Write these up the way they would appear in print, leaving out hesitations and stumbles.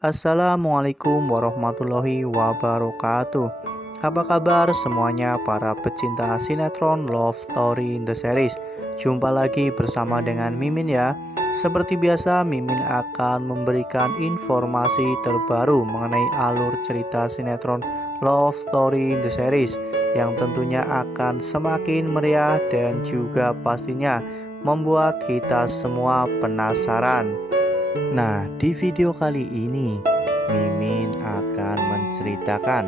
Assalamualaikum warahmatullahi wabarakatuh. Apa kabar semuanya para pecinta sinetron Love Story in the Series? Jumpa lagi bersama dengan Mimin ya. Seperti biasa, Mimin akan memberikan informasi terbaru mengenai alur cerita sinetron Love Story in the Series yang tentunya akan semakin meriah dan juga pastinya membuat kita semua penasaran. Nah, di video kali ini Mimin akan menceritakan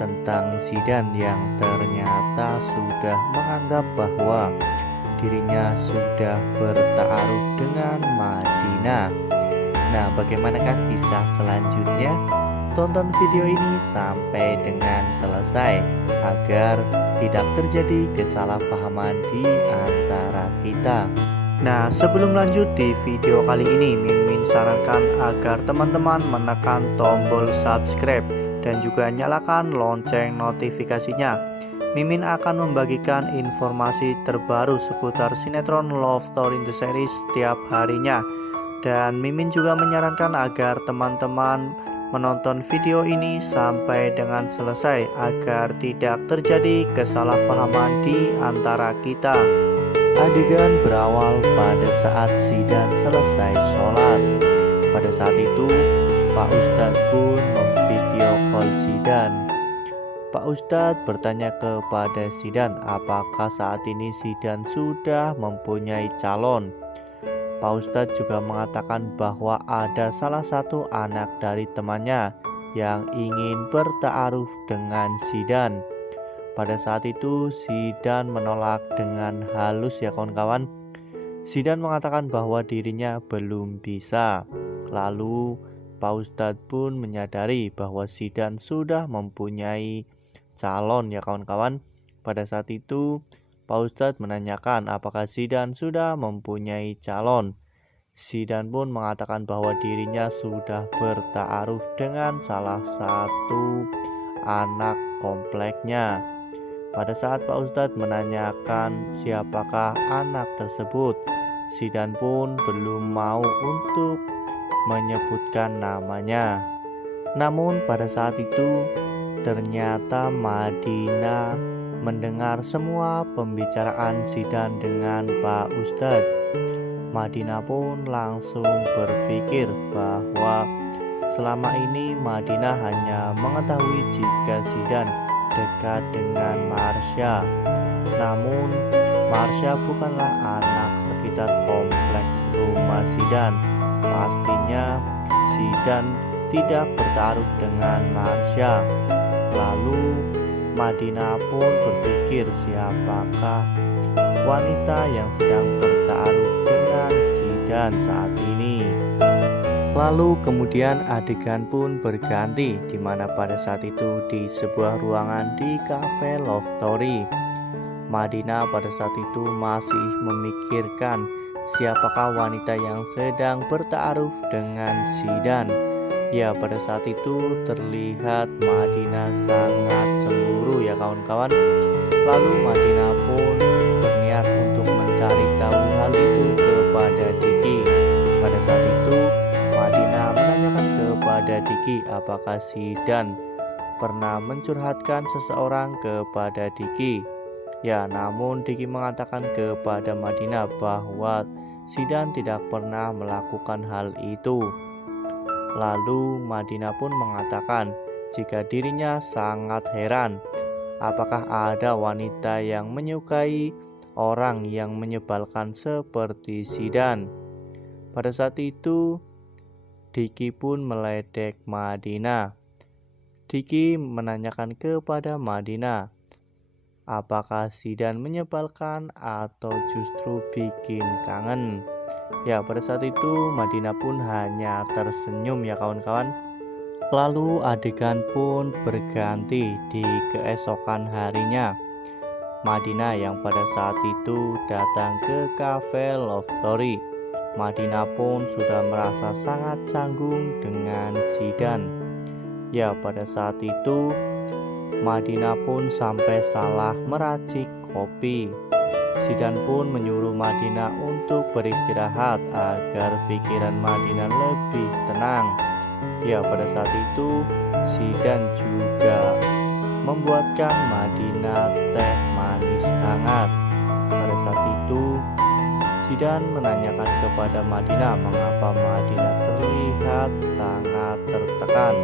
tentang Zidan yang ternyata sudah menganggap bahwa dirinya sudah bertaaruf dengan Madinah. Nah, bagaimanakah kisah selanjutnya? Tonton video ini sampai dengan selesai agar tidak terjadi kesalahpahaman di antara kita. Nah, sebelum lanjut di video kali ini, Mimin sarankan agar teman-teman menekan tombol subscribe dan juga nyalakan lonceng notifikasinya. Mimin akan membagikan informasi terbaru seputar sinetron Love Story in the Series setiap harinya. Dan Mimin juga menyarankan agar teman-teman menonton video ini sampai dengan selesai agar tidak terjadi kesalahpahaman di antara kita. Adegan berawal pada saat Zidan selesai sholat. Pada saat itu, Pak Ustadz pun memvideo call Zidan. Pak Ustadz bertanya kepada Zidan apakah saat ini Zidan sudah mempunyai calon. Pak Ustadz juga mengatakan bahwa ada salah satu anak dari temannya yang ingin bertaaruf dengan Zidan. Pada saat itu Zidan menolak dengan halus ya kawan-kawan. Zidan mengatakan bahwa dirinya belum bisa. Lalu Pak Ustadz pun menyadari bahwa Zidan sudah mempunyai calon ya kawan-kawan. Pada saat itu Pak Ustadz menanyakan apakah Zidan sudah mempunyai calon. Zidan pun mengatakan bahwa dirinya sudah bertaaruf dengan salah satu anak kompleknya. Pada saat Pak Ustadz menanyakan siapakah anak tersebut, Zidan pun belum mau untuk menyebutkan namanya. Namun pada saat itu ternyata Madinah mendengar semua pembicaraan Zidan dengan Pak Ustadz. Madinah pun langsung berpikir bahwa selama ini Madinah hanya mengetahui jika Zidan dekat dengan Marsha. Namun Marsha bukanlah anak sekitar kompleks rumah Zidan. Pastinya Zidan tidak bertaaruf dengan Marsha. Lalu Madinah pun berpikir siapakah wanita yang sedang bertaaruf dengan Zidan saat ini. Lalu kemudian adegan pun berganti di mana pada saat itu di sebuah ruangan di cafe Love Story. Madinah pada saat itu masih memikirkan siapakah wanita yang sedang bertaaruf dengan Zidan. Ya, pada saat itu terlihat Madinah sangat cemburu ya kawan-kawan. Lalu Madinah pun berniat untuk mencari tahu hal itu kepada Diki. Pada saat itu Madinah menanyakan kepada Diki apakah Zidan pernah mencurhatkan seseorang kepada Diki. Ya, namun Diki mengatakan kepada Madinah bahwa Zidan tidak pernah melakukan hal itu. Lalu Madinah pun mengatakan jika dirinya sangat heran apakah ada wanita yang menyukai orang yang menyebalkan seperti Zidan. Pada saat itu Diki pun meledek Madinah. Diki menanyakan kepada Madinah apakah Zidan menyebalkan atau justru bikin kangen. Ya, pada saat itu Madinah pun hanya tersenyum ya kawan-kawan. Lalu adegan pun berganti di keesokan harinya. Madinah yang pada saat itu datang ke cafe Love Story. Madinah pun sudah merasa sangat canggung dengan Zidan. Ya, pada saat itu Madinah pun sampai salah meracik kopi. Zidan pun menyuruh Madinah untuk beristirahat agar pikiran Madinah lebih tenang. Ya, pada saat itu Zidan juga membuatkan Madinah teh manis hangat. Pada saat itu Zidan menanyakan kepada Madinah mengapa Madinah terlihat sangat tertekan.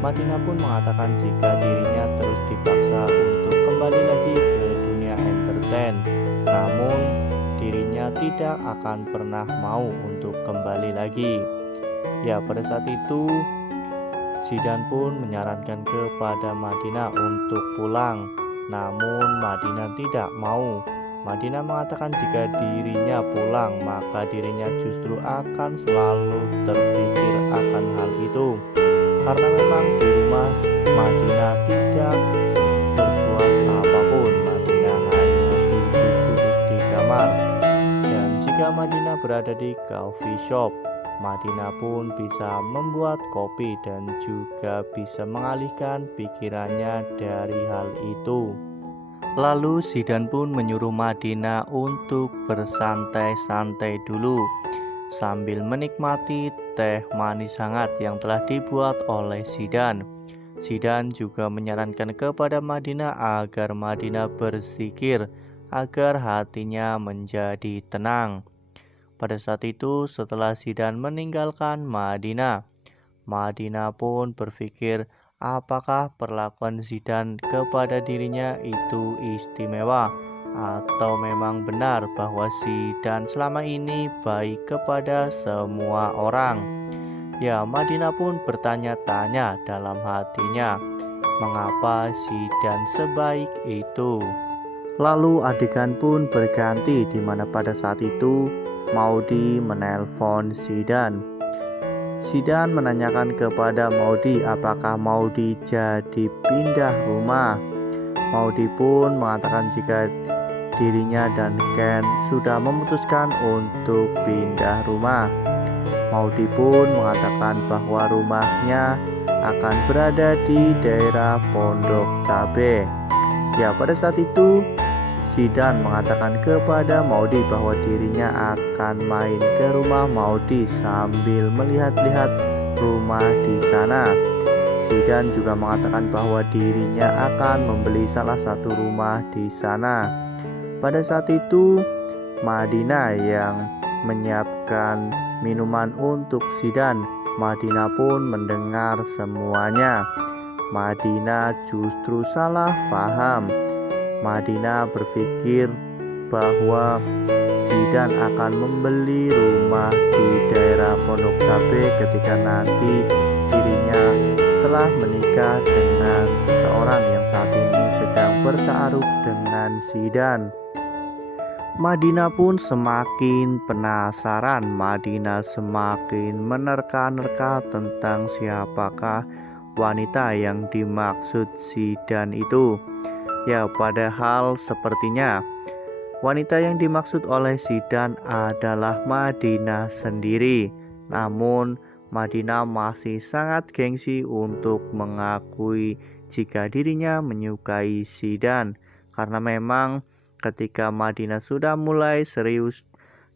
Madinah pun mengatakan jika dirinya terus dipaksa untuk kembali lagi ke dunia entertain, namun dirinya tidak akan pernah mau untuk kembali lagi. Ya, pada saat itu Zidan pun menyarankan kepada Madinah untuk pulang, namun Madinah tidak mau. Madinah mengatakan jika dirinya pulang, maka dirinya justru akan selalu terpikir akan hal itu. Karena memang di rumah Madinah tidak berbuat apapun, Madinah hanya duduk-duduk di kamar. Dan jika Madinah berada di coffee shop, Madinah pun bisa membuat kopi dan juga bisa mengalihkan pikirannya dari hal itu. Lalu Zidan pun menyuruh Madinah untuk bersantai-santai dulu sambil menikmati teh manis hangat yang telah dibuat oleh Zidan. Zidan juga menyarankan kepada Madinah agar Madinah berzikir agar hatinya menjadi tenang. Pada saat itu setelah Zidan meninggalkan Madinah, Madinah pun berpikir apakah perlakuan Zidan kepada dirinya itu istimewa atau memang benar bahwa Zidan selama ini baik kepada semua orang. Ya, Madinah pun bertanya-tanya dalam hatinya, mengapa Zidan sebaik itu? Lalu adegan pun berganti di mana pada saat itu Maudy menelpon Zidan. Zidan menanyakan kepada Maudy apakah Maudy jadi pindah rumah. Maudy pun mengatakan jika dirinya dan Ken sudah memutuskan untuk pindah rumah. Maudy pun mengatakan bahwa rumahnya akan berada di daerah Pondok Cabe. Ya, pada saat itu Zidan mengatakan kepada Maudy bahwa dirinya akan main ke rumah Maudy sambil melihat-lihat rumah di sana. Zidan juga mengatakan bahwa dirinya akan membeli salah satu rumah di sana. Pada saat itu Madinah yang menyiapkan minuman untuk Zidan. Madinah pun mendengar semuanya. Madinah justru salah paham. Madinah berpikir bahwa Zidan akan membeli rumah di daerah Pondok Cabe ketika nanti dirinya telah menikah dengan seseorang yang saat ini sedang bertaaruf dengan Zidan. Madinah pun semakin penasaran. Madinah semakin menerka-nerka tentang siapakah wanita yang dimaksud Zidan itu. Ya, padahal sepertinya wanita yang dimaksud oleh Zidan adalah Madinah sendiri. Namun Madinah masih sangat gengsi untuk mengakui jika dirinya menyukai Zidan. Karena memang ketika Madinah sudah mulai serius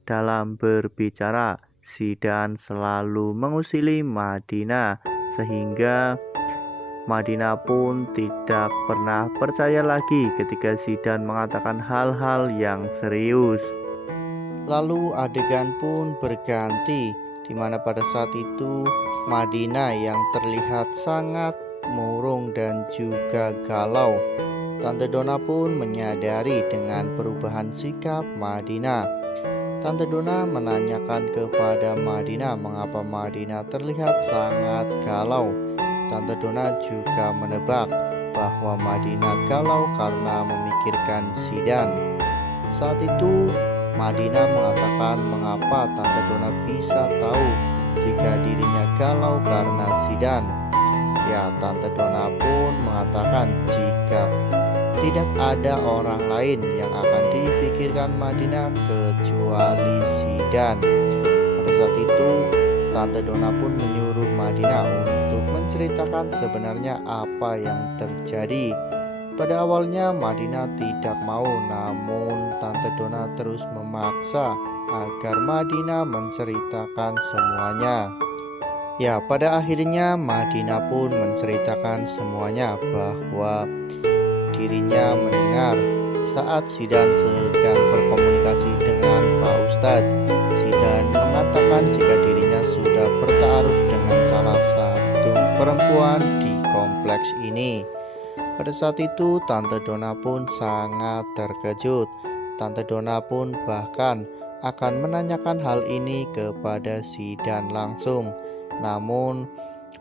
dalam berbicara, Zidan selalu mengusili Madinah sehingga Madinah pun tidak pernah percaya lagi ketika Zidan mengatakan hal-hal yang serius. Lalu adegan pun berganti di mana pada saat itu Madinah yang terlihat sangat murung dan juga galau. Tante Donna pun menyadari dengan perubahan sikap Madinah. Tante Donna menanyakan kepada Madinah mengapa Madinah terlihat sangat galau. Tante Donna juga menebak bahwa Madinah galau karena memikirkan Zidan. Saat itu Madinah mengatakan mengapa Tante Donna bisa tahu jika dirinya galau karena Zidan. Ya, Tante Donna pun mengatakan jika tidak ada orang lain yang akan dipikirkan Madinah kecuali Zidan. Pada saat itu Tante Donna pun menyuruh Madinah untuk menceritakan sebenarnya apa yang terjadi. Pada awalnya Madinah tidak mau, namun Tante Donna terus memaksa agar Madinah menceritakan semuanya. Ya, pada akhirnya Madinah pun menceritakan semuanya bahwa dirinya mendengar saat Zidan sedang berkomunikasi dengan Pak Ustadz. Zidan mengatakan jika dirinya sudah bertaaruf dengan salah satu perempuan di kompleks ini. Pada saat itu Tante Donna pun sangat terkejut. Tante Donna pun bahkan akan menanyakan hal ini kepada Zidan langsung. Namun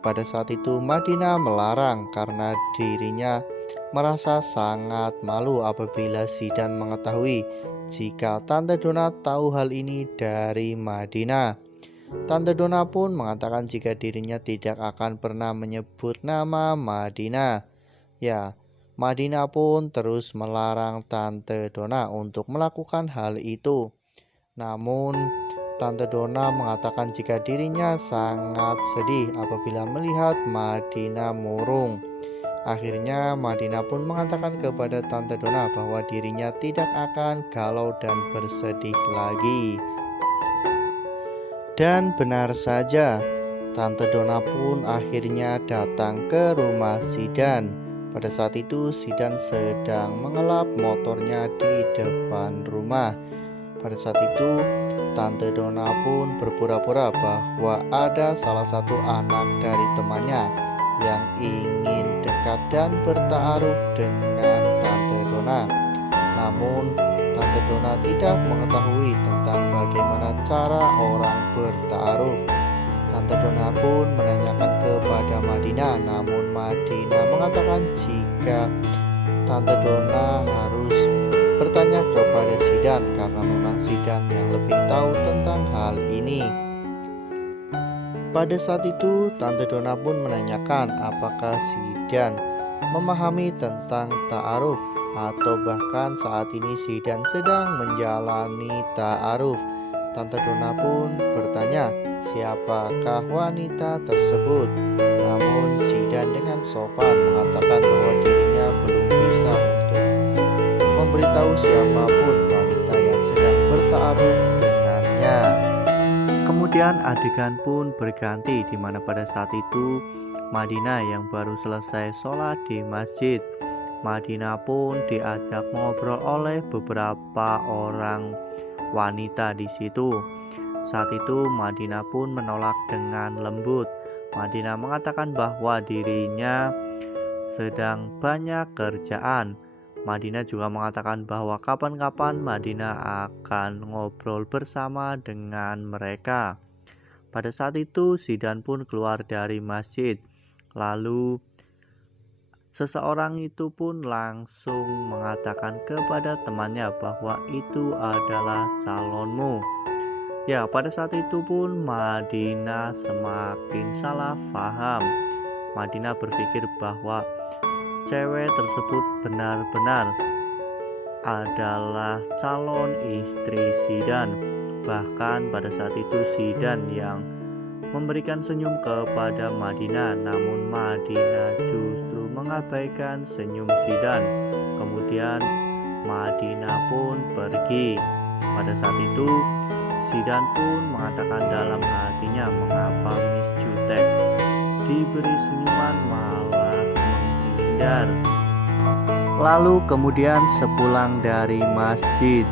pada saat itu Madinah melarang karena dirinya merasa sangat malu apabila Zidan mengetahui jika Tante Donna tahu hal ini dari Madinah. Tante Donna pun mengatakan jika dirinya tidak akan pernah menyebut nama Madinah. Ya, Madinah pun terus melarang Tante Donna untuk melakukan hal itu. Namun, Tante Donna mengatakan jika dirinya sangat sedih apabila melihat Madinah murung. Akhirnya, Madinah pun mengatakan kepada Tante Donna bahwa dirinya tidak akan galau dan bersedih lagi. Dan benar saja, Tante Donna pun akhirnya datang ke rumah Zidan. Pada saat itu Zidan sedang mengelap motornya di depan rumah. Pada saat itu Tante Donna pun berpura-pura bahwa ada salah satu anak dari temannya yang ingin dekat dan bertaaruf dengan Tante Donna. Namun Tante Donna tidak mengetahui tentang bagaimana cara orang bertaaruf. Tante Donna pun menanyakan kepada Madinah, namun Madinah mengatakan jika Tante Donna harus bertanya kepada Zidan karena memang Zidan yang lebih tahu tentang hal ini. Pada saat itu Tante Donna pun menanyakan apakah Zidan memahami tentang ta'aruf atau bahkan saat ini Zidan sedang menjalani ta'aruf. Tante Donna pun bertanya siapakah wanita tersebut. Namun Zidan dengan sopan mengatakan bahwa dirinya belum bisa untuk memberitahu siapapun wanita yang sedang bertaaruf dengannya. Kemudian adegan pun berganti di mana pada saat itu Madinah yang baru selesai sholat di masjid. Madinah pun diajak ngobrol oleh beberapa orang wanita di situ. Saat itu Madinah pun menolak dengan lembut. Madinah mengatakan bahwa dirinya sedang banyak kerjaan. Madinah juga mengatakan bahwa kapan-kapan Madinah akan ngobrol bersama dengan mereka. Pada saat itu Zidan pun keluar dari masjid. Lalu seseorang itu pun langsung mengatakan kepada temannya bahwa itu adalah calonmu. Ya, pada saat itu pun Madinah semakin salah paham. Madinah berpikir bahwa cewek tersebut benar-benar adalah calon istri Zidan. Bahkan pada saat itu Zidan yang memberikan senyum kepada Madinah, namun Madinah justru mengabaikan senyum Zidan. Kemudian Madinah pun pergi. Pada saat itu Zidan pun mengatakan dalam hatinya, mengapa Miss Jutek diberi senyuman malah menghindar. Lalu kemudian sepulang dari masjid,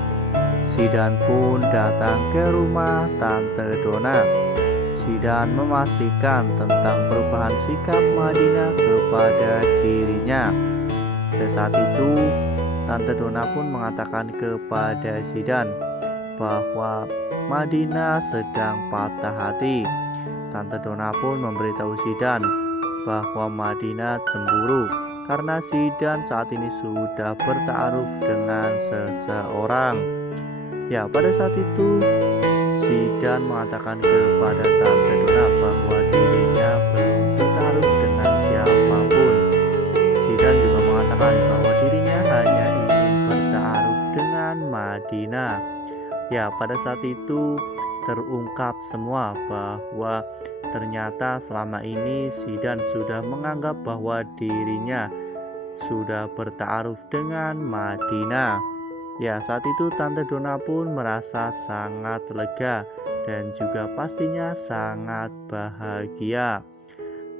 Zidan pun datang ke rumah Tante Donna. Zidan memastikan tentang perubahan sikap Madinah kepada dirinya. Pada saat itu Tante Donna pun mengatakan kepada Zidan bahwa Madinah sedang patah hati. Tante Donna pun memberitahu Zidan bahwa Madinah cemburu karena Zidan saat ini sudah bertaaruf dengan seseorang. Ya, pada saat itu Zidan mengatakan kepada Tante Donna bahwa dirinya belum bertaaruf dengan siapapun. Zidan juga mengatakan bahwa dirinya hanya ingin bertaaruf dengan Madinah. Ya, pada saat itu terungkap semua bahwa ternyata selama ini Zidan sudah menganggap bahwa dirinya sudah bertaaruf dengan Madinah. Ya, saat itu Tante Donna pun merasa sangat lega dan juga pastinya sangat bahagia.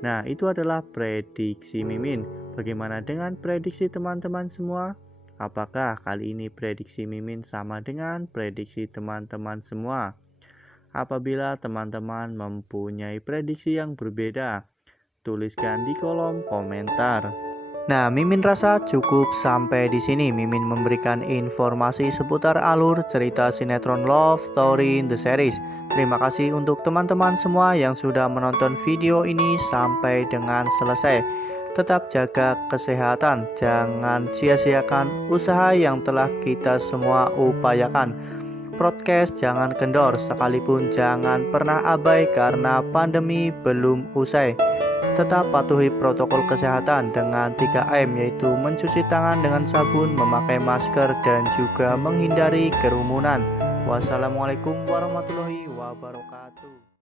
Nah, itu adalah prediksi Mimin. Bagaimana dengan prediksi teman-teman semua? Apakah kali ini prediksi Mimin sama dengan prediksi teman-teman semua? Apabila teman-teman mempunyai prediksi yang berbeda, tuliskan di kolom komentar. Nah, Mimin rasa cukup sampai di sini. Mimin memberikan informasi seputar alur cerita sinetron Love Story in the Series. Terima kasih untuk teman-teman semua yang sudah menonton video ini sampai dengan selesai. Tetap jaga kesehatan, jangan sia-siakan usaha yang telah kita semua upayakan. Podcast jangan kendor, sekalipun jangan pernah abai karena pandemi belum usai. Tetap patuhi protokol kesehatan dengan 3M, yaitu mencuci tangan dengan sabun, memakai masker, dan juga menghindari kerumunan. Wassalamualaikum warahmatullahi wabarakatuh.